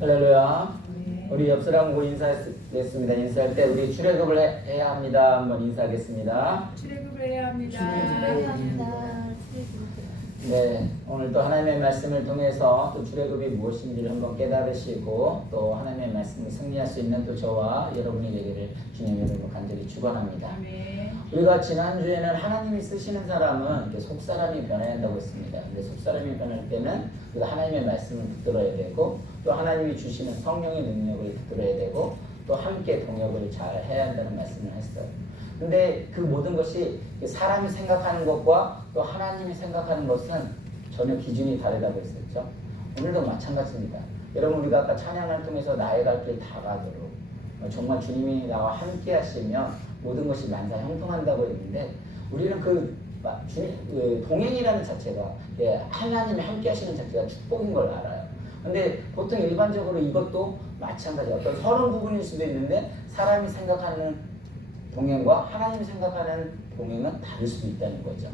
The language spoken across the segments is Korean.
할렐루야. 우리 옆 사람 보고 인사하겠습니다. 인사할 때 우리 출애굽을 해야 합니다. 한번 인사하겠습니다. 출애굽을 해야 합니다. 네, 오늘 또 하나님의 말씀을 통해서 또 출애굽이 무엇인지를 한번 깨달으시고 또 하나님의 말씀을 승리할 수 있는 또 저와 여러분이 되기를 주님 이름으로 간절히 축원합니다. 우리가 지난주에는 하나님이 쓰시는 사람은 이렇게 속사람이 변해야 한다고 했습니다. 근데 속사람이 변할 때는 우리가 하나님의 말씀을 붙들어야 되고 또 하나님이 주시는 성령의 능력을 붙들어야 되고 또 함께 동역을 잘 해야 한다는 말씀을 했어요. 근데 그 모든 것이 사람이 생각하는 것과 또 하나님이 생각하는 것은 전혀 기준이 다르다고 했었죠. 오늘도 마찬가지입니다. 여러분, 우리가 아까 찬양을 통해서 나의 갈 길 다 가도록 정말 주님이 나와 함께 하시면 모든 것이 만사 형통한다고 했는데 우리는 그 동행이라는 자체가 하나님이 함께 하시는 자체가 축복인 걸 알아요. 근데 보통 일반적으로 이것도 마찬가지 어떤 서론 부분일 수도 있는데 사람이 생각하는 동행과 하나님이 생각하는 동행은 다를 수도 있다는 거죠.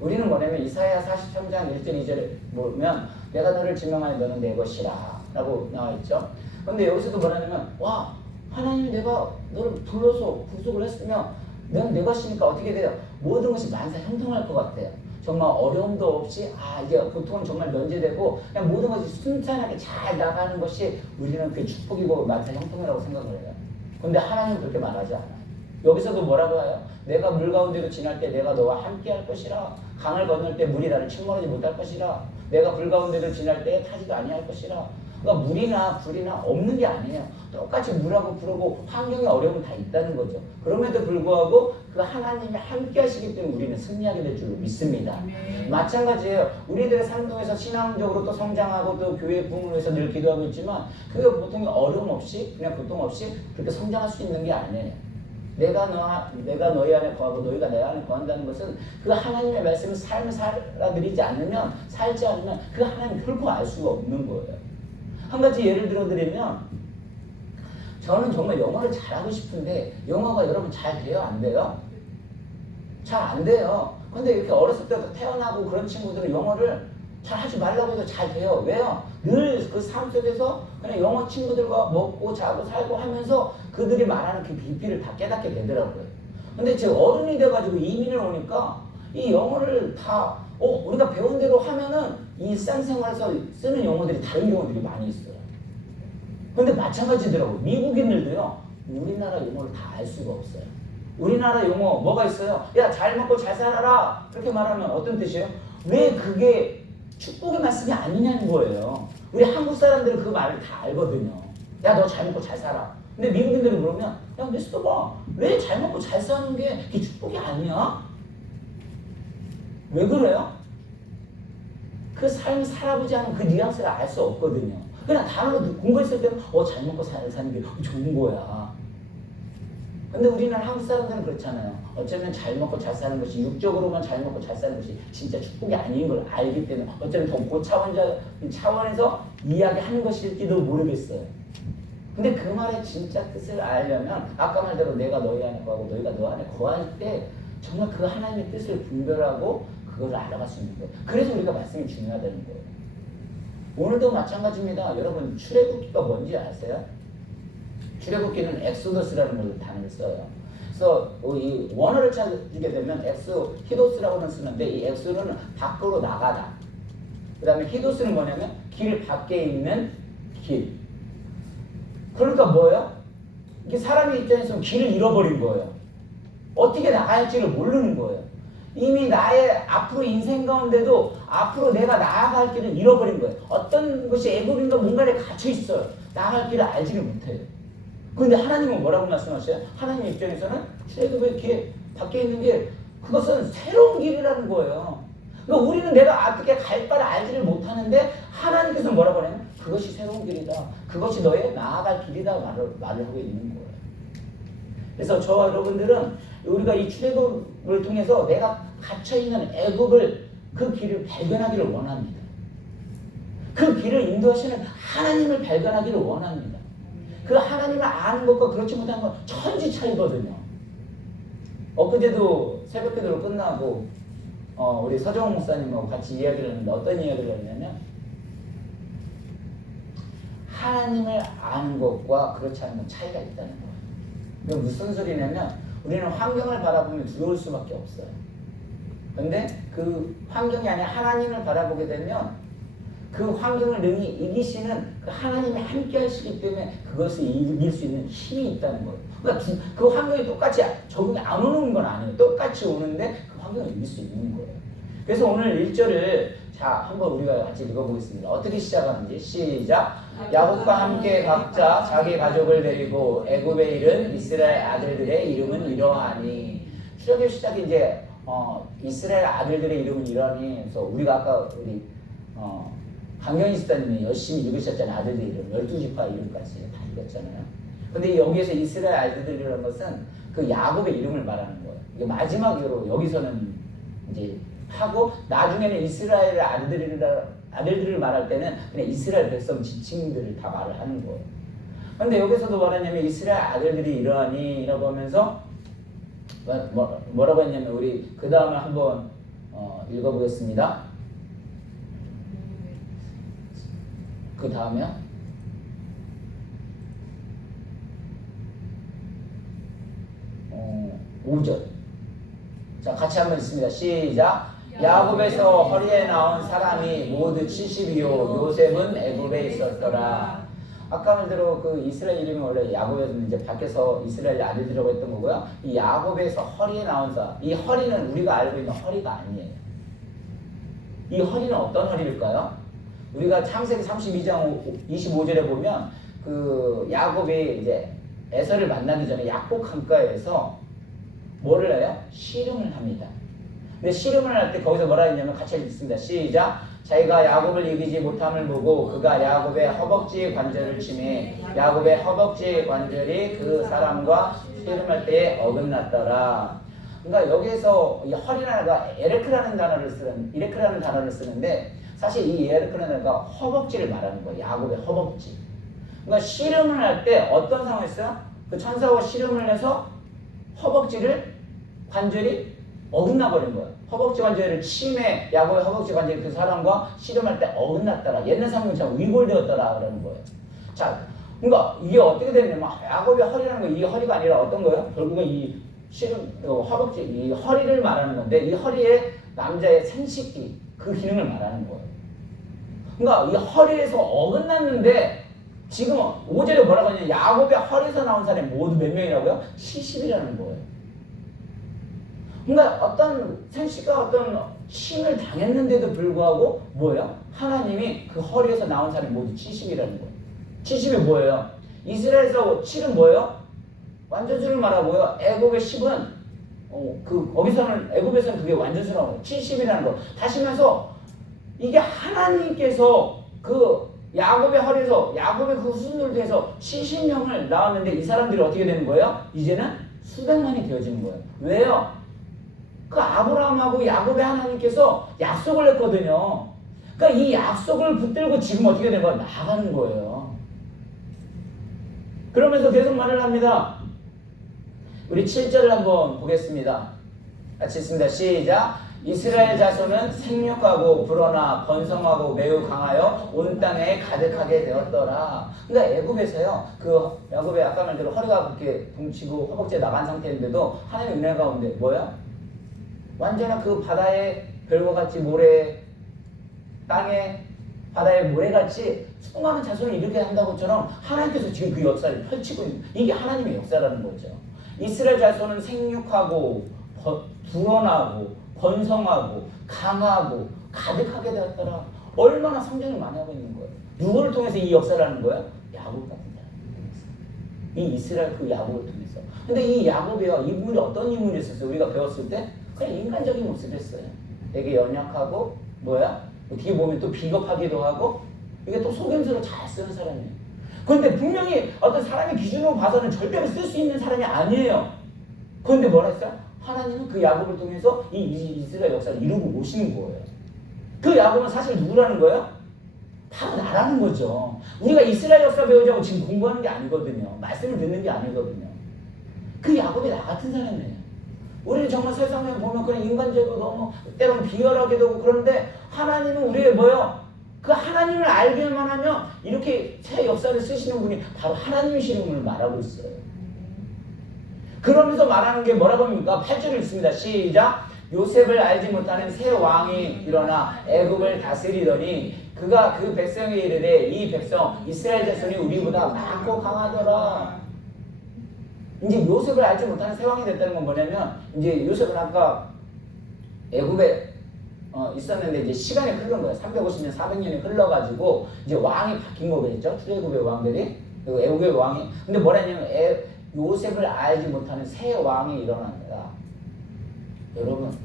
우리는 뭐냐면 이사야 43장 1절 2절에 보면 내가 너를 지명하여 너는 내 것이라 라고 나와있죠. 그런데 여기서도 뭐냐면 와, 하나님이 내가 너를 불러서 구속을 했으면 넌 내 것이니까 어떻게 돼요? 모든 것이 만사 형통할 것 같아요. 정말 어려움도 없이 이제 고통은 정말 면제되고 그냥 모든 것이 순탄하게 잘 나가는 것이 우리는 그 축복이고 만사 형통이라고 생각을 해요. 그런데 하나님은 그렇게 말하지 않아요. 여기서도 뭐라고 해요? 내가 물 가운데로 지날 때 내가 너와 함께 할 것이라. 강을 건널 때 물이 나를 침몰하지 못할 것이라. 내가 불 가운데로 지날 때 타지도 아니할 것이라. 그러니까 물이나 불이나 없는 게 아니에요. 똑같이 물하고 불하고 환경의 어려움은 다 있다는 거죠. 그럼에도 불구하고 그 하나님이 함께 하시기 때문에 우리는 승리하게 될 줄로 믿습니다. 마찬가지예요. 우리들의 삶동에서 신앙적으로 또 성장하고 또 교회 부흥을 위해서 늘 기도하고 있지만 그게 보통 어려움 없이 그냥 고통 없이 그렇게 성장할 수 있는 게 아니에요. 내가 너희 안에 거하고 너희가 내 안에 거한다는 것은 그 하나님의 말씀을 삶을 살아들이지 않으면 살지 않으면 그 하나님 결코 알 수가 없는 거예요. 한 가지 예를 들어드리면 저는 정말 영어를 잘하고 싶은데 영어가 여러분 잘 돼요? 안 돼요? 잘 안 돼요. 근데 이렇게 어렸을 때부터 태어나고 그런 친구들은 영어를 잘 하지 말라고 해도 잘 돼요. 왜요? 늘 그 삶 속에서 그냥 영어 친구들과 먹고 자고 살고 하면서 그들이 말하는 그 깊이를 다 깨닫게 되더라고요. 근데 제 어른이 돼가지고 이민을 오니까 이 영어를 다 우리가 배운 대로 하면은 일상생활에서 쓰는 영어들이 다른 영어들이 많이 있어요. 근데 마찬가지더라고요. 미국인들도요. 우리나라 영어를 다 알 수가 없어요. 우리나라 영어 뭐가 있어요? 야, 잘 먹고 잘 살아라. 그렇게 말하면 어떤 뜻이에요? 왜 그게 축복의 말씀이 아니냐는 거예요. 우리 한국 사람들은 그 말을 다 알거든요. 야, 너 잘 먹고 잘 살아. 근데 미국인들이 물으면 야, 미스터 봐. 왜 잘 먹고 잘 사는 게 그게 축복이 아니야? 왜 그래요? 그 삶을 살아보지 않으면 그 뉘앙스를 알 수 없거든요. 그냥 단어로 공부했을 때는 잘 먹고 사는 게 좋은 거야. 근데 우리는 한국 사람들은 그렇잖아요. 어쩌면 잘 먹고 잘 사는 것이 육적으로만 잘 먹고 잘 사는 것이 진짜 축복이 아닌 걸 알기 때문에 어쩌면 더 고차원에서 이야기하는 것일지도 모르겠어요. 근데 그 말의 진짜 뜻을 알려면 아까 말대로 내가 너희 안에 거하고 너희가 너 안에 거할 때 정말 그 하나님의 뜻을 분별하고 그걸 알아갈 수 있는 거예요. 그래서 우리가 말씀이 중요하다는 거예요. 오늘도 마찬가지입니다. 여러분, 출애굽기가 뭔지 아세요? 출애굽기는 엑소더스라는 단어를 써요. 그래서 이 원어를 찾게 되면 히도스라고는 쓰는데 이 엑소는 밖으로 나가다. 그 다음에 히도스는 뭐냐면 길 밖에 있는 길. 그러니까 뭐예요? 이게 사람의 입장에서는 길을 잃어버린 거예요. 어떻게 나가야 할지를 모르는 거예요. 이미 나의 앞으로 인생 가운데도 앞으로 내가 나아갈 길을 잃어버린 거예요. 어떤 것이 애굽인가 뭔가에 갇혀 있어요. 나아갈 길을 알지를 못해요. 그런데 하나님은 뭐라고 말씀하셔요? 하나님 입장에서는 출애굽의 길 밖에 있는 게 그것은 새로운 길이라는 거예요. 그러니까 우리는 내가 어떻게 갈 바를 알지를 못하는데 하나님께서 뭐라고 하냐면 그것이 새로운 길이다. 그것이 너의 나아갈 길이다 말을 하고 있는 거예요. 그래서 저와 여러분들은 우리가 이 출애굽을 통해서 내가 갇혀있는 애굽을 그 길을 발견하기를 원합니다. 그 길을 인도하시는 하나님을 발견하기를 원합니다. 그 하나님을 아는 것과 그렇지 못한 건 천지 차이거든요. 엊그제도 새벽기도로 끝나고 우리 서정훈 목사님하고 같이 이야기를 했는데 어떤 이야기를 했냐면 하나님을 아는 것과 그렇지 않은 건 차이가 있다는 거예요. 이게 무슨 소리냐면 우리는 환경을 바라보면 두려울 수밖에 없어요. 근데 그 환경이 아니라 하나님을 바라보게 되면 그 환경을 능히 이기시는 그 하나님이 함께 하시기 때문에 그것을 이길 수 있는 힘이 있다는 거예요. 그러니까 그 환경이 똑같이 적응이 안 오는 건 아니에요. 똑같이 오는데 그 환경을 이길 수 있는 거예요. 그래서 오늘 1절을 자 한번 우리가 같이 읽어보겠습니다. 어떻게 시작하는지 시작. 야곱과 함께 각자 자기 가족을 데리고 애굽에 이른 이스라엘 아들들의 이름은 이러하니. 출애굽 시작이 이제 이스라엘 아들들의 이름은 이러하니. 그래서 우리가 아까 우리 강경희 집사님이 열심히 읽으셨잖아요. 아들들 이름 12지파 이름까지 다 읽었잖아요. 근데 여기에서 이스라엘 아들들이라는 것은 그 야곱의 이름을 말하는 거예요. 이게 마지막으로 여기서는 이제 하고 나중에는 이스라엘 아들들을 말할 때는 그냥 이스라엘 백성 지칭들을 다 말을 하는 거예요. 그런데 여기서도 말하냐면 이스라엘 아들들이 이러하니 라고 하면서 뭐라고 했냐면 우리 그 다음에 한번 읽어보겠습니다. 그 다음에요. 5절. 자, 같이 한번 읽습니다. 시작. 야곱에서 허리에 나온 사람이 모두 70이요 요셉은 애굽에 있었더라. 아까 말대로 그 이스라엘 이름이 원래 야곱에서 이제 밖에서 이스라엘 아들이라고 했던 거고요. 이 야곱에서 허리에 나온 사람, 이 허리는 우리가 알고 있는 허리가 아니에요. 이 허리는 어떤 허리일까요? 우리가 창세기 32장 25절에 보면 그 야곱이 이제 에서를 만나기 전에 약복 강가에서 뭐를 해요? 씨름을 합니다. 근데 씨름을 할 때 거기서 뭐라 했냐면 같이 읽습니다. 시작. 자기가 야곱을 이기지 못함을 보고 그가 야곱의 허벅지 관절을 치매 야곱의 허벅지 관절이 그 사람과 씨름할 때에 어긋났더라. 그러니까 여기에서 이 허리나가 에레크라는 단어를 쓰는데 사실 이 에레크라는 단어가 허벅지를 말하는 거예요. 야곱의 허벅지. 그러니까 씨름을 할 때 어떤 상황이 있어요? 그 천사와 씨름을 해서 허벅지를 관절이 어긋나 버린 거예요. 허벅지 관절을 침해 야곱의 허벅지 관절이 그 사람과 씨름할 때 어긋났더라. 옛날 상황처럼 위골되었더라 그러는 거예요. 자, 그러니까 이게 어떻게 되냐면 야곱의 허리라는 거 이 허리가 아니라 어떤 거예요? 결국은 이 씨름 허벅지 이 허리를 말하는 건데 이 허리에 남자의 생식기 그 기능을 말하는 거예요. 그러니까 이 허리에서 어긋났는데 지금 5절에 뭐라고 하냐면 야곱의 허리에서 나온 사람이 모두 몇 명이라고요? 70이라는 거예요. 그러니까 어떤 생식과 어떤 침을 당했는데도 불구하고 뭐예요? 하나님이 그 허리에서 나온 사람이 모두 70이라는 거예요. 70이 뭐예요? 이스라엘에서 7은 뭐예요? 완전수를 말하고요. 애굽의 10은 거기서는 애굽에서는 그게 완전수라고 해요. 70이라는 거. 다시 말해서 이게 하나님께서 그 야곱의 허리에서 야곱의 그 후손들을 해서 70명을 낳았는데 이 사람들이 어떻게 되는 거예요? 이제는 수백만이 되어지는 거예요. 왜요? 그 아브라함하고 야곱의 하나님께서 약속을 했거든요. 그러니까 이 약속을 붙들고 지금 어떻게 된 거예요? 나가는 거예요. 그러면서 계속 말을 합니다. 우리 7절을 한번 보겠습니다. 같이 읽습니다. 시작. 이스라엘 자손은 생육하고 불어나 번성하고 매우 강하여 온 땅에 가득하게 되었더라. 그러니까 애굽에서요. 그 야곱의 아까 말대로 허리가 그렇게 뭉치고 허벅지에 나간 상태인데도 하나님의 은혜 가운데 뭐야? 완전한 그 바다의 별과 같이 모래 땅에 바다의 모래같이 수많은 자손을 이렇게 한다고처럼 하나님께서 지금 그 역사를 펼치고 있는 이게 하나님의 역사라는 거죠. 이스라엘 자손은 생육하고 불어나고 번성하고 강하고 가득하게 되었더라. 얼마나 성장을 많이 하고 있는 거예요. 누구를 통해서 이 역사를 하는 거예요? 야곱 같은 사람. 이 이스라엘 그 야곱을 통해서. 근데 이 야곱이요. 이분이 어떤 인물이 있었어요? 우리가 배웠을 때 그냥 인간적인 모습이었어요. 되게 연약하고 뭐야? 어떻게 보면 또 비겁하기도 하고 이게 또 속임수를 잘 쓰는 사람이에요. 그런데 분명히 어떤 사람의 기준으로 봐서는 절대로 쓸 수 있는 사람이 아니에요. 그런데 뭐라 했어요? 하나님은 그 야곱을 통해서 이 이스라엘 역사를 이루고 오시는 거예요. 그 야곱은 사실 누구라는 거예요? 바로 나라는 거죠. 우리가 이스라엘 역사 배우자고 지금 공부하는 게 아니거든요. 말씀을 듣는 게 아니거든요. 그 야곱이 나 같은 사람이에요. 우리는 정말 세상에 보면 그냥 인간적이고 너무 때로는 비열하게 되고 그런데 하나님은 우리의 뭐요? 그 하나님을 알기만 하면 이렇게 새 역사를 쓰시는 분이 바로 하나님이시는 분을 말하고 있어요. 그러면서 말하는 게 뭐라고 합니까? 8절을 읽습니다. 시작. 요셉을 알지 못하는 새 왕이 일어나 애굽을 다스리더니 그가 그 백성에 이르되 이 백성 이스라엘 자손이 우리보다 많고 강하더라. 이제 요셉을 알지 못하는 새 왕이 됐다는 건 뭐냐면 이제 요셉은 아까 애굽에 있었는데 이제 시간이 흐른 거예요. 350년, 400년이 흘러가지고 이제 왕이 바뀐 거겠죠. 출애굽의 왕들이 그리고 애굽의 왕이. 근데 뭐라냐면 요셉을 알지 못하는 새 왕이 일어납니다. 여러분,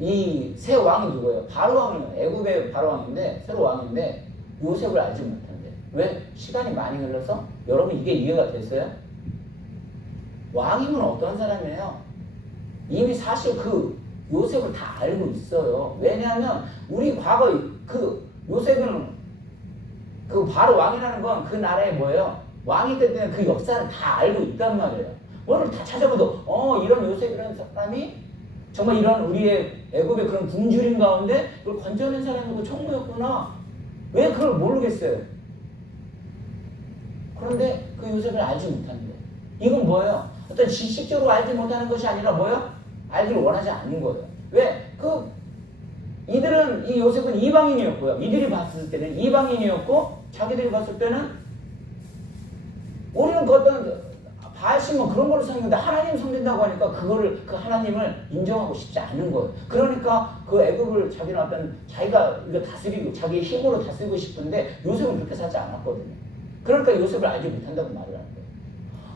이 새 왕이 누구예요? 바로 왕이에요. 애굽의 바로 왕인데 새로 왕인데 요셉을 알지 못하는데 왜? 시간이 많이 흘러서 여러분 이게 이해가 됐어요? 왕이면 어떤 사람이에요? 이미 사실 그 요셉을 다 알고 있어요. 왜냐하면 우리 과거 그 요셉은 그 바로 왕이라는 건 그 나라의 뭐예요? 왕이 될 때는 그 역사를 다 알고 있단 말이에요. 뭐를 다 찾아봐도 이런 요셉이라는 사람이 정말 이런 우리의 애굽의 그런 굶주림 가운데 그걸 건져낸 사람이고 총무였구나. 왜 그걸 모르겠어요? 그런데 그 요셉을 알지 못하는데 이건 뭐예요? 어떤 지식적으로 알지 못하는 것이 아니라 뭐예요? 알기를 원하지 않는 거예요. 왜? 이들은 이 요셉은 이방인이었고요. 이들이 봤을 때는 이방인이었고 자기들이 봤을 때는 우리는 그 어떤 바알신뭐 그런 걸로 섬기는데 하나님 섬긴다고 하니까 그거를 그 하나님을 인정하고 싶지 않은 거예요. 그러니까 그 애굽을 자기는 자기가 이거 다스리고 자기의 힘으로 다스리고 싶은데 요셉은 그렇게 살지 않았거든요. 그러니까 요셉을 알지 못한다고 말을 하는 거예요.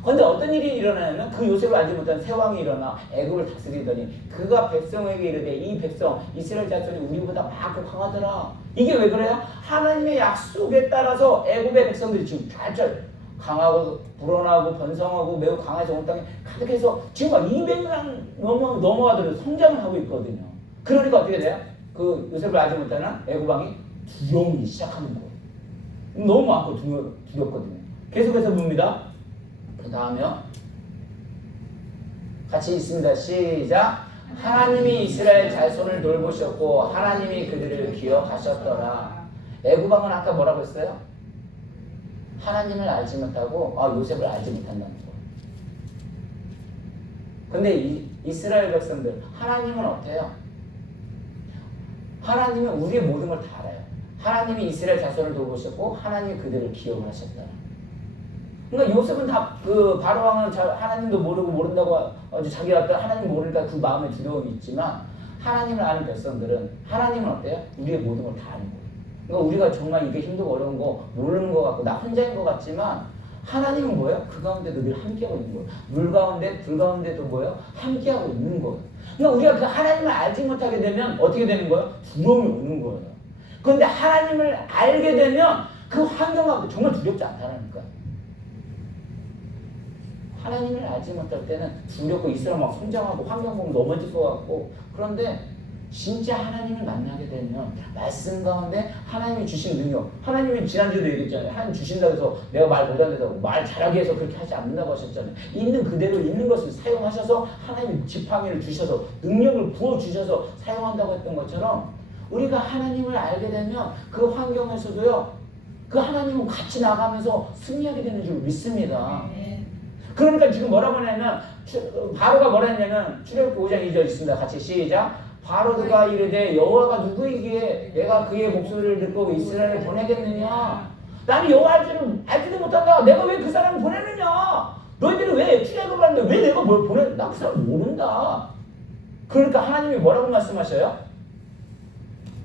그런데 어떤 일이 일어나냐면 그 요셉을 알지 못한 새 왕이 일어나 애굽을 다스리더니 그가 백성에게 이르되 이 백성 이스라엘 자손이 우리보다 많고 강하더라. 이게 왜 그래요? 하나님의 약속에 따라서 애굽의 백성들이 지금 잘 강하고 불어나고 번성하고 매우 강해서 온 땅에 가득해서 지금 막 200만 넘어가도록 성장을 하고 있거든요. 그러니까 어떻게 돼요? 그 요셉을 알지 못하는 애굽 왕이 두려움이 시작하는 거예요. 너무 많고 두렵거든요. 계속해서 봅니다. 그 다음에요. 같이 있습니다. 시작. 하나님이 이스라엘 자손을 돌보셨고 하나님이 그들을 기억하셨더라. 애굽 왕은 아까 뭐라고 했어요? 하나님을 알지 못하고 요셉을 알지 못한다는 거예요. 근데 이스라엘 백성들 하나님은 어때요? 하나님은 우리의 모든 걸 다 알아요. 하나님이 이스라엘 자손을 돌보셨고 하나님이 그들을 기억을 하셨다. 그러니까 요셉은 다 그 바로 왕은 하나님도 모른다고 자기가 하나님 모르니까 그 마음에 두려움이 있지만 하나님을 아는 백성들은 하나님은 어때요? 우리의 모든 걸 다 아는 거예요. 그러니까 우리가 정말 이게 힘들고 어려운 거 모르는 것 같고 나 혼자인 것 같지만 하나님은 뭐예요? 그 가운데도 늘 함께하고 있는 거예요. 물 가운데 불 가운데도 뭐예요? 함께하고 있는 거예요. 그러니까 우리가 그 하나님을 알지 못하게 되면 어떻게 되는 거예요? 두려움이 오는 거예요. 그런데 하나님을 알게 되면 그 환경 가운데 정말 두렵지 않다는 거예요. 하나님을 알지 못할 때는 두렵고 있으라 막 성장하고 환경 보면 넘어질 것 같고 그런데 진짜 하나님을 만나게 되면 말씀 가운데 하나님이 주신 능력 하나님이 지난주에도 얘기했잖아요. 하나님 주신다고 해서 내가 말 못한다고 말 잘하게 해서 그렇게 하지 않는다고 하셨잖아요. 있는 그대로 있는 것을 사용하셔서 하나님 지팡이를 주셔서 능력을 부어주셔서 사용한다고 했던 것처럼 우리가 하나님을 알게 되면 그 환경에서도요 그 하나님은 같이 나가면서 승리하게 되는 줄 믿습니다. 그러니까 지금 뭐라고 하냐면 바로가 뭐라 했냐면 출애굽기 5장 2절 있습니다. 같이 시작. 바로가 이르되 여호와가 누구이기에 내가 그의 목소리를 듣고 이스라엘을 보내겠느냐. 나는 여호와 알지도 못한다. 내가 왜 그 사람을 보내느냐. 너희들이 왜 출애굽을 하는데 왜 내가 뭘 보내. 나 그 사람 모른다. 그러니까 하나님이 뭐라고 말씀하셔요?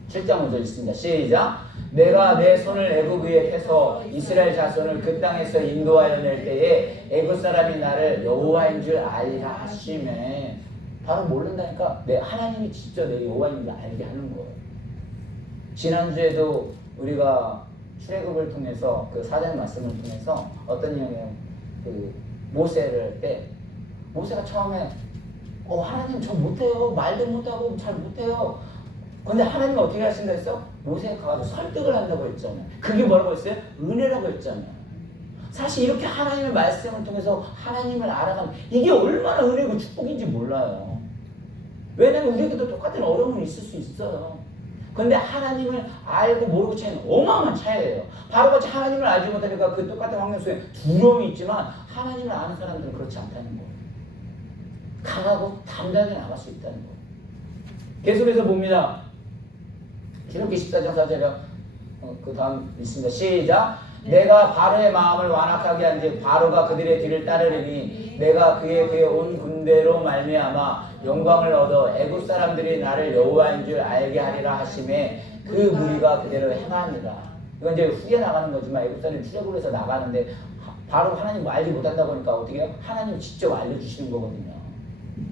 7장 5절 있습니다. 시작. 내가 내 손을 애굽 위에 펴서 이스라엘 자손을 그 땅에서 인도하여 낼 때에 애굽 사람이 나를 여호와인 줄 알리라 하시매. 바로 모른다니까 내 하나님이 직접 내 여호와인 줄 알게 하는 거예요. 지난주에도 우리가 출애굽을 통해서 그 사장 말씀을 통해서 어떤 내용이에요? 그 모세를 할 때 모세가 처음에 하나님 저 못해요. 말도 못하고 잘 못해요. 근데 하나님은 어떻게 하신다 했어? 모세가 가서 설득을 한다고 했잖아요. 그게 뭐라고 했어요? 은혜라고 했잖아요. 사실 이렇게 하나님의 말씀을 통해서 하나님을 알아가는 이게 얼마나 은혜고 축복인지 몰라요. 왜냐면 우리에게도 똑같은 어려움이 있을 수 있어요. 근데 하나님을 알고 모르고 차이는 어마어마한 차이예요. 바로같이 하나님을 알지 못하니까 그 똑같은 환경 속에 두려움이 있지만 하나님을 아는 사람들은 그렇지 않다는 거예요. 강하고 담대하게 나갈 수 있다는 거예요. 계속해서 봅니다. 기록기 14장 4절에 그 다음 있습니다. 시작. 내가 바로의 마음을 완악하게 한즉 바로가 그들의 뒤를 따르리니 내가 그의 온 군대로 말미암아 영광을 얻어 애굽 사람들이 나를 여호와인 줄 알게 하리라 하심에 그 무리가 그대로 행하니라. 이건 이제 후에 나가는 거지만 애굽 사람이 출애굽을 해서 나가는데 바로 하나님 알지 못한다 보니까 어떻게 해요? 하나님 직접 알려주시는 거거든요.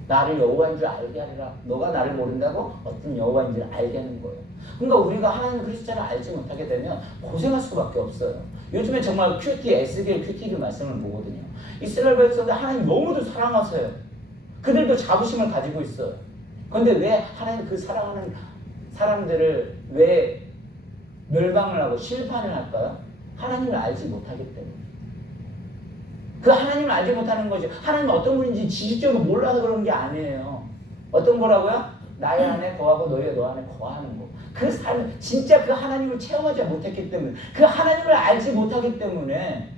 나를 여호와인 줄 알게 하리라. 너가 나를 모른다고 어떤 여호와인 줄 알게 하는 거예요. 그러니까 우리가 하나님 그리스도를 알지 못하게 되면 고생할 수밖에 없어요. 요즘에 정말 큐티, 에스겔 큐티를 말씀을 보거든요. 이스라엘 백성들 하나님 너무도 사랑하세요. 그들도 자부심을 가지고 있어요. 그런데 왜 하나님 그 사랑하는 사람들을 왜 멸망을 하고 심판을 할까요? 하나님을 알지 못하기 때문에. 그 하나님을 알지 못하는 거죠. 하나님은 어떤 분인지 지식적으로 몰라서 그런 게 아니에요. 어떤 거라고요? 나의 안에 거하고 너의 너 안에 거하는 거. 그 삶, 진짜 그 하나님을 체험하지 못했기 때문에, 그 하나님을 알지 못하기 때문에,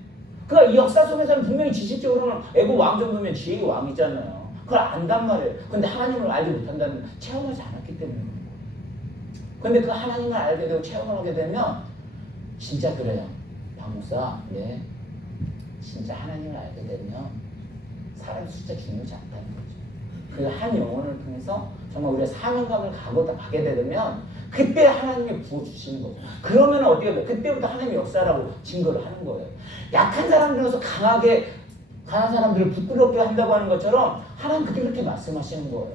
그 역사 속에서는 분명히 지식적으로는 애국 왕 정도면 지혜의 왕이잖아요. 그걸 안단 말이에요. 근데 하나님을 알지 못한다는, 체험하지 않았기 때문에. 근데 그 하나님을 알게 되고 체험을 하게 되면, 진짜 그래요. 박목사, 네. 진짜 하나님을 알게 되면, 사람의 숫자 중요하지 않다는 거죠. 그 한 영혼을 통해서 정말 우리가 사명감을 가게 되면 그때 하나님이 부어주시는 거죠. 그러면 어떻게 돼요? 그때부터 하나님의 역사라고 증거를 하는 거예요. 약한 사람들로서 강한 사람들을 부끄럽게 한다고 하는 것처럼 하나님 그때 그렇게 말씀하시는 거예요.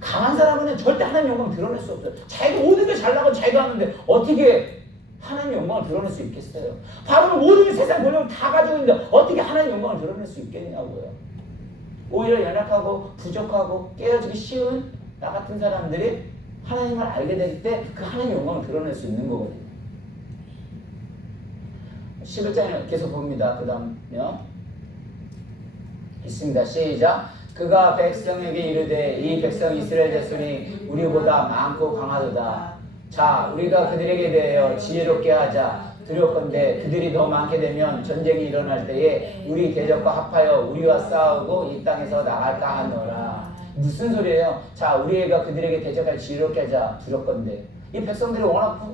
강한 사람은 절대 하나님의 영광을 드러낼 수 없어요. 자기가 모든 게 잘 나가고 자기가 하는데 어떻게 하나님의 영광을 드러낼 수 있겠어요? 바로 모든 세상 권력을 다 가지고 있는데 어떻게 하나님의 영광을 드러낼 수 있겠냐고요. 오히려 연약하고 부족하고 깨어지기 쉬운 나 같은 사람들이 하나님을 알게 될 때 그 하나님의 영광을 드러낼 수 있는 거거든요. 11장에 계속 봅니다. 그 다음요. 있습니다. 시작. 그가 백성에게 이르되 이 백성 이스라엘 자손이 우리보다 많고 강하도다. 자, 우리가 그들에게 대하여 지혜롭게 하자. 두렵건대 그들이 더 많게 되면 전쟁이 일어날 때에 우리 대적과 합하여 우리와 싸우고 이 땅에서 나갈까 하노라. 무슨 소리예요? 자, 우리가 그들에게 대적할 지혜롭게 하자. 두렵건대 이 백성들이 워낙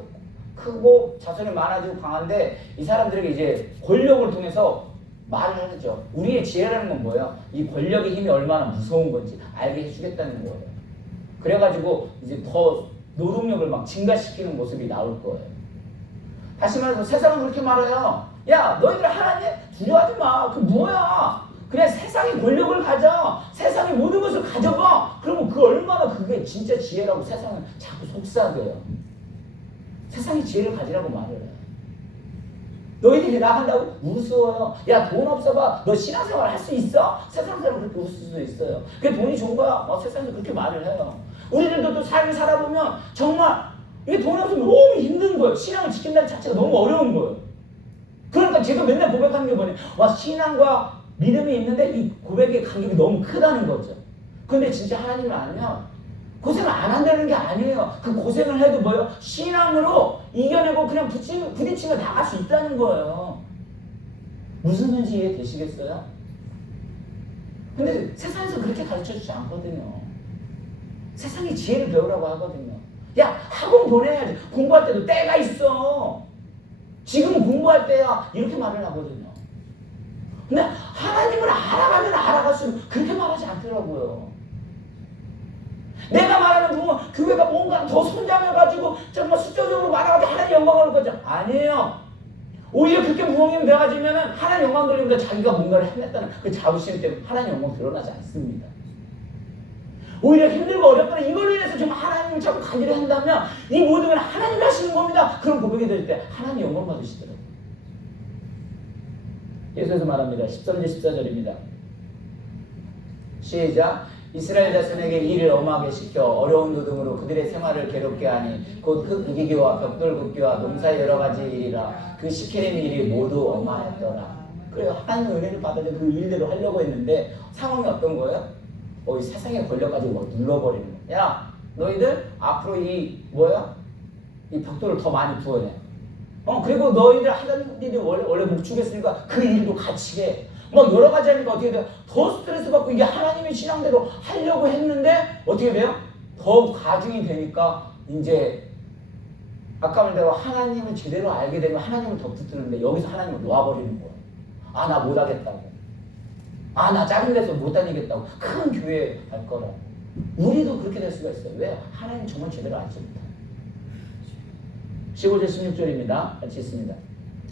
크고 자손이 많아지고 강한데 이 사람들에게 이제 권력을 통해서 말을 하죠. 우리의 지혜라는 건 뭐예요? 이 권력의 힘이 얼마나 무서운 건지 알게 해주겠다는 거예요. 그래가지고 이제 더 노동력을 막 증가시키는 모습이 나올 거예요. 다시 말해서 세상은 그렇게 말해요. 야, 너희들 하나님 두려워하지 마. 그 뭐야? 그냥 세상의 권력을 가져. 세상의 모든 것을 가져가. 그러면 그 얼마나 그게 진짜 지혜라고 세상은 자꾸 속삭여요. 세상의 지혜를 가지라고 말을 해요. 너희들이 나간다고 우스워요. 야, 돈 없어봐. 너 신앙생활 할 수 있어? 세상 사람은 그렇게 웃을 수도 있어요. 그게 돈이 좋은 거야. 세상에서 그렇게 말을 해요. 우리들도 또 삶을 살아보면 정말 이게 돈이 없으면 너무 힘든 거예요. 신앙을 지킨다는 자체가 너무 어려운 거예요. 그러니까 제가 맨날 고백하는 게 뭐냐. 신앙과 믿음이 있는데 이 고백의 간격이 너무 크다는 거죠. 근데 진짜 하나님을 알면 고생을 안 한다는 게 아니에요. 그 고생을 해도 뭐예요? 신앙으로 이겨내고 그냥 부딪히면 나갈 수 있다는 거예요. 무슨 말인지 이해되시겠어요? 근데 세상에서 그렇게 가르쳐주지 않거든요. 세상에 지혜를 배우라고 하거든요. 야, 학원 보내야지. 공부할 때도 때가 있어. 지금 공부할 때야. 이렇게 말을 하거든요. 근데 하나님을 알아가면 알아갈수록 그렇게 말하지 않더라고요. 내가 말하는 부분, 교회가 뭔가 더 성장해가지고 정말 숫자적으로 말아가지고 하나님 영광을 얻을 거죠. 아니에요. 오히려 그렇게 무엉이 되어지면 하나님 영광 돌리면서 자기가 뭔가를 해냈다는 그 자부심 때문에 하나님 영광 드러나지 않습니다. 오히려 힘들고 어렵다는 이걸로 인해서 정말 하나님을 자꾸 간절히 한다면 이 모든 건 하나님이 하시는 겁니다. 그런 고백이 될 때 하나님 영광 받으시더라고요. 예수께서 말합니다. 13절 14절입니다. 시작. 이스라엘 자손에게 일을 엄하게 시켜 어려운 노동으로 그들의 생활을 괴롭게 하니 곧 흙 이기기와 벽돌 굽기와 농사의 여러 가지 일이라. 그 시키는 일이 모두 엄하였더라. 그래요. 하나님의 은혜를 받아서 그 일대로 하려고 했는데 상황이 어떤 거예요? 이 세상의 권력 가지고 눌러버리는 거야. 야, 너희들 앞으로 이 이 벽돌을 더 많이 부어내. 그리고 너희들 하던 일이 원래 목축했으니까 그 일도 같이 해. 막 여러 가지 하니까 어떻게 돼요? 더 스트레스 받고 이게 하나님의 신앙대로 하려고 했는데 어떻게 돼요? 더 가중이 되니까 이제 아까 말대로 하나님을 제대로 알게 되면 하나님을 더 붙드는데 여기서 하나님을 놓아버리는 거예요. 아, 나 못하겠다고. 아, 나 짜증내서 못 다니겠다고. 큰 교회 갈 거라고. 우리도 그렇게 될 수가 있어요. 왜? 하나님 정말 제대로 알지 못해요. 15절 16절입니다. 같이 있습니다.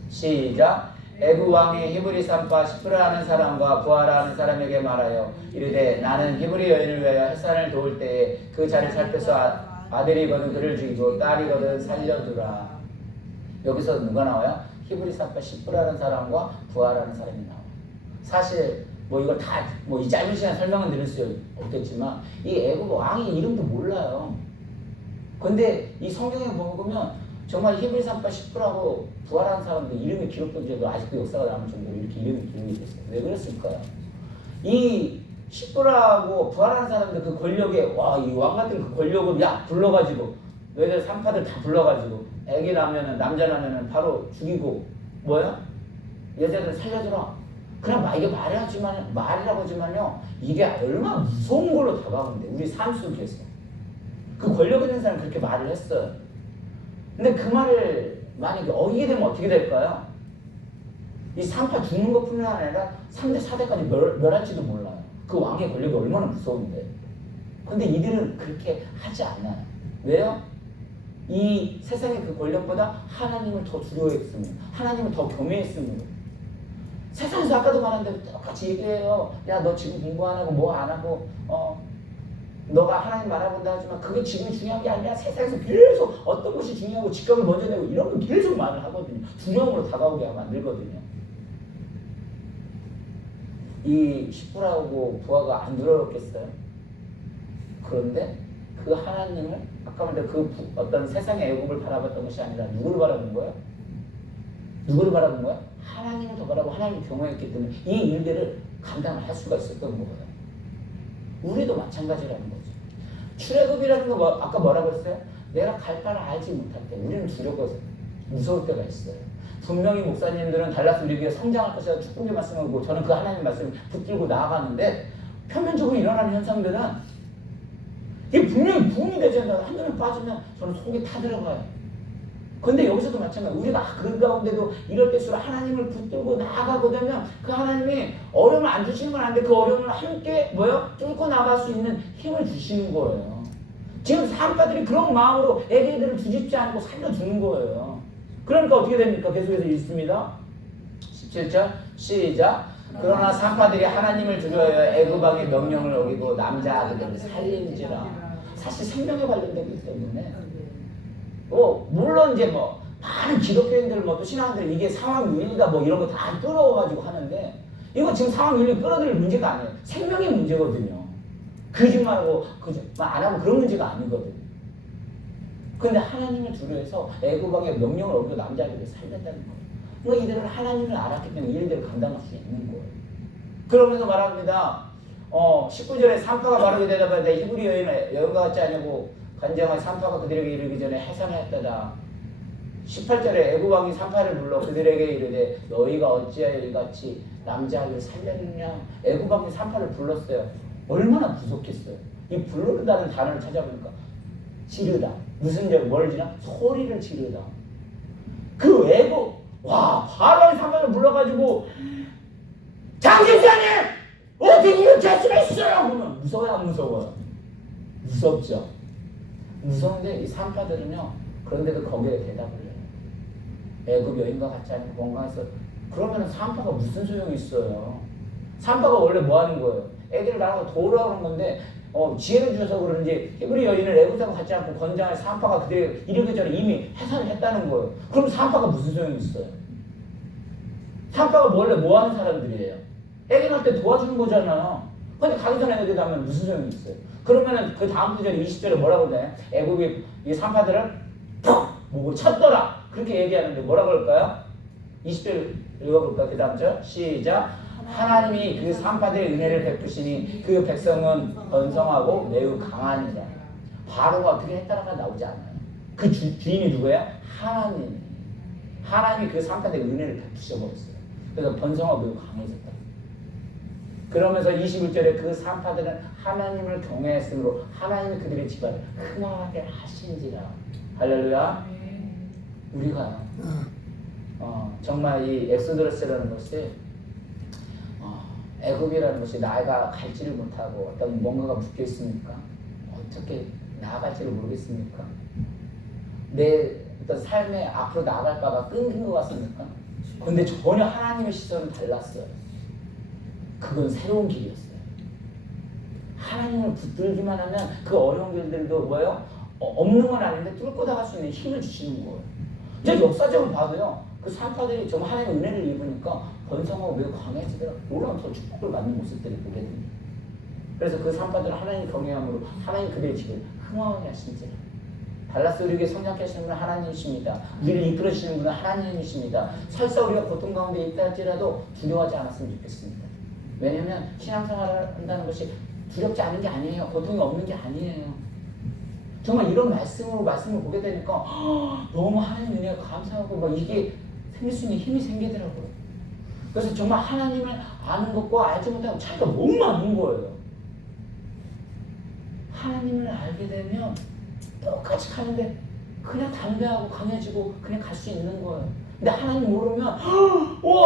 시작. 애굽 왕이 히브리 산파 시프라 하는 사람과 부하라 하는 사람에게 말하여 이르되 나는 히브리 여인을 위하여 해산을 도울 때에 그 자를 살펴서 아들이거든 그를 죽이고 딸이거든 살려두라. 여기서 누가 나와요? 히브리 산파 시프라는 사람과 부하라는 사람이 나와요. 사실 뭐 이걸 다 뭐 이 짧은 시간 설명은 드릴 수 없겠지만 이 애굽 왕의 이름도 몰라요. 근데 이 성경에 보면 정말 히브리 산파 시프라고 부하라는 사람들 이름이 기록된 적도 아직도 역사가 남을 정도로 이렇게 이름이 기록이 됐어요. 왜 그랬을까요? 이 시프라고 부하라는 사람들 그 권력에 이 왕 같은 그 권력을 불러가지고 너희들 산파들 다 불러가지고 애기 나면은 남자 나면은 바로 죽이고 뭐야? 여자들 살려주라. 그냥 이게 말이라고 하지만요 이게 얼마나 무서운 걸로 다가오는데 우리 삶 속에서 그 권력 있는 사람이 그렇게 말을 했어요. 근데 그 말을 만약에 어기게 되면 어떻게 될까요? 이 산파 죽는 것뿐만 아니라 3대 4대까지 멸할지도 몰라요. 그 왕의 권력이 얼마나 무서운데. 근데 이들은 그렇게 하지 않아요. 왜요? 이 세상의 그 권력보다 하나님을 더 두려워했으며 하나님을 더 경외했으며 세상에서 아까도 말한 대로 똑같이 얘기해요. 야, 너 지금 공부 안 하고 뭐 안 하고 너가 하나님 알아본다 하지만 그게 지금 중요한 게 아니라 세상에서 계속 어떤 것이 중요하고 직감을 먼저 내고 이런 거 계속 말을 하거든요. 두려움으로 다가오게 만들거든요. 이 시프라하고 부하가 안 두려웠겠어요? 그런데 그 하나님을 아까 말한 그 어떤 세상의 애굽을 바라봤던 것이 아니라 누구를 바라본 거예요? 누구를 바라본 거예요? 하나님을 더 바라고 하나님을 경외했기 때문에 이 일들을 감당을 할 수가 있었던 거예요. 우리도 마찬가지라는 거죠. 출애굽이라는 거 아까 뭐라고 했어요? 내가 갈 바를 알지 못할 때 우리는 두렵고 무서울 때가 있어요. 분명히 목사님들은 달라스 우리 교회 성장할 것이라 축복의 말씀을 하고 저는 그 하나님의 말씀을 붙들고 나아가는데 표면적으로 일어나는 현상들은 이게 분명히 부흥이 되지 않는다. 한눈에 빠지면 저는 속이 타들어가요. 근데 여기서도 마찬가지예요. 우리가 그 가운데도 이럴 때수록 하나님을 붙들고 나아가고 되면 그 하나님이 어려움을 안 주시는 건 아닌데 그 어려움을 함께 뚫고 나갈 수 있는 힘을 주시는 거예요. 지금 산파들이 그런 마음으로 애기들을 뒤집지 않고 살려주는 거예요. 그러니까 어떻게 됩니까? 계속해서 읽습니다. 17절 시작. 그러나 산파들이 하나님을 두려워하여 애굽 왕의 명령을 어기고 남자 아들들을 살린지라. 사실 생명에 관련되기 때문에 물론 이제 많은 기독교인들 또 신앙들 이게 상황 윤리다 이런 거 다 끌어와가지고 하는데 이거 지금 상황 윤리 끌어들일 문제가 아니에요. 생명의 문제거든요. 거짓말하고 안 하고 그런 문제가 아니거든요. 근데 하나님을 두려워해서 애굽 왕의 명령을 어기고 남자들을 살렸다는 거예요. 이들은 하나님을 알았기 때문에 이 일들을 감당할 수 있는 거예요. 그러면서 말합니다. 19절에 산파가 바르게 대답하되 히브리 여인과 같지 않냐고 간장한 산파가 그들에게 이르기 전에 해산을 했다다. 18절에 애굽 왕이 산파를 불러 그들에게 이르되 너희가 어찌하여 이같이 남자아이를 살렸느냐. 애굽 왕이 산파를 불렀어요. 얼마나 부족했어요. 이 부르다는 단어를 찾아보니까 지르다. 무슨 뭘 지나? 소리를 지르다. 그 애굽 바로의 산파를 불러가지고 장집사님 어떻게 이렇게 할 수가 있어요? 그러면 무서워요 안 무서워요? 무섭죠. 무서운데 이 산파들은요 그런데도 거기에 대답을 해요. 애굽 여인과 같지 않고 건강해서 그러면 산파가 무슨 소용이 있어요? 산파가 원래 뭐 하는 거예요? 애기를 낳아서 도우라고 하는 건데 지혜를 주셔서 그런지 히브리 여인을 애굽하고 같지 않고 건장한 산파가 그들에게 이르기 전에 이미 해산을 했다는 거예요. 그럼 산파가 무슨 소용이 있어요? 산파가 원래 뭐 하는 사람들이에요? 애기 낳을 때 도와주는 거잖아요. 근데 가기 전에 애기 낳으면 무슨 소용이 있어요? 그러면은 그 다음 구절에 20절에 뭐라고 그러나요? 애굽이 이 산파들을 푹 목을 쳤더라. 그렇게 얘기하는데 뭐라고 할까요? 20절 읽어볼까? 그 다음 절 시작. 하나님이 그 산파들의 은혜를 베푸시니 그 백성은 번성하고 매우 강하니라. 바로가 어떻게 했다가 나오지 않아요. 그 주인이 누구예요? 하나님. 하나님이 그 산파들에게 은혜를 베푸셔버렸어요. 그래서 번성하고 매우 강해졌다. 그러면서 21절에 그 산파들은 하나님을 경외했으므로 하나님이 그들의 집안을 흥하게 하신지라. 할렐루야. 우리가 정말 이 엑소더스라는 것이 애굽이라는 것이 나아가 갈지를 못하고 어떤 뭔가가 묶여 있으니까 어떻게 나아갈지를 모르겠습니까? 내 어떤 삶에 앞으로 나아갈까봐 끊긴 것 같습니까? 근데 전혀 하나님의 시선은 달랐어요. 그건 새로운 길이었어요. 하나님을 붙들기만 하면 그 어려운 길들도 뭐예요? 없는 건 아닌데 뚫고 나갈 수 있는 힘을 주시는 거예요. 이제 역사적으로 봐도요, 그 산파들이 정말 하나님의 은혜를 입으니까 번성하고 매우 강해지더라고요. 놀라운 더 축복을 받는 모습들을 보게 됩니다. 그래서 그 산파들은 하나님 경외함으로 하나님 그들의 집을 흥황하게 하신지라. 달라스 우리에게 성장케 하시는 분은 하나님이십니다. 우리를 이끌어주시는 분은 하나님이십니다. 설사 우리가 고통 가운데 있다 할지라도 두려워하지 않았으면 좋겠습니다. 왜냐하면 신앙생활을 한다는 것이 두렵지 않은 게 아니에요. 고통이 없는 게 아니에요. 정말 이런 말씀을 보게 되니까 너무 하나님 은혜가 감사하고 막 이게 생길 수 있는 힘이 생기더라고요. 그래서 정말 하나님을 아는 것과 알지 못하는 차이가 너무 많은 거예요. 하나님을 알게 되면 똑같이 가는데 그냥 담대하고 강해지고 그냥 갈 수 있는 거예요. 근데 하나님 모르면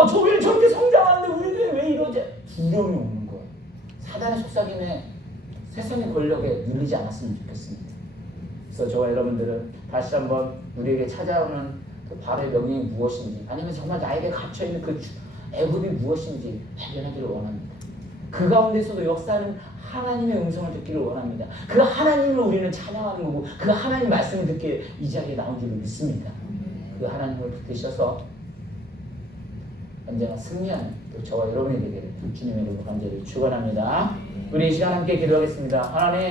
저기는 저렇게 성장하는데 우리는 왜 이러지? 두려움이 오는 거예요. 사단의 속삭임에 세상의 권력에 눌리지 않았으면 좋겠습니다. 그래서 저와 여러분들은 다시 한번 우리에게 찾아오는 그 바로의 명령이 무엇인지, 아니면 정말 나에게 갇혀있는 그 애굽이 무엇인지 발견하기를 원합니다. 그 가운데서도 역사는 하나님의 음성을 듣기를 원합니다. 그 하나님을 우리는 찬양하는 거고 그 하나님 말씀을 듣기에 이 자리에 나온 줄을 믿습니다. 그 하나님을 붙드셔서 언제나 승리하는 또 저와 여러분이 되기를 주님의 이름으로 간절히 축원합니다. 우리 이 시간 함께 기도하겠습니다. 하나님,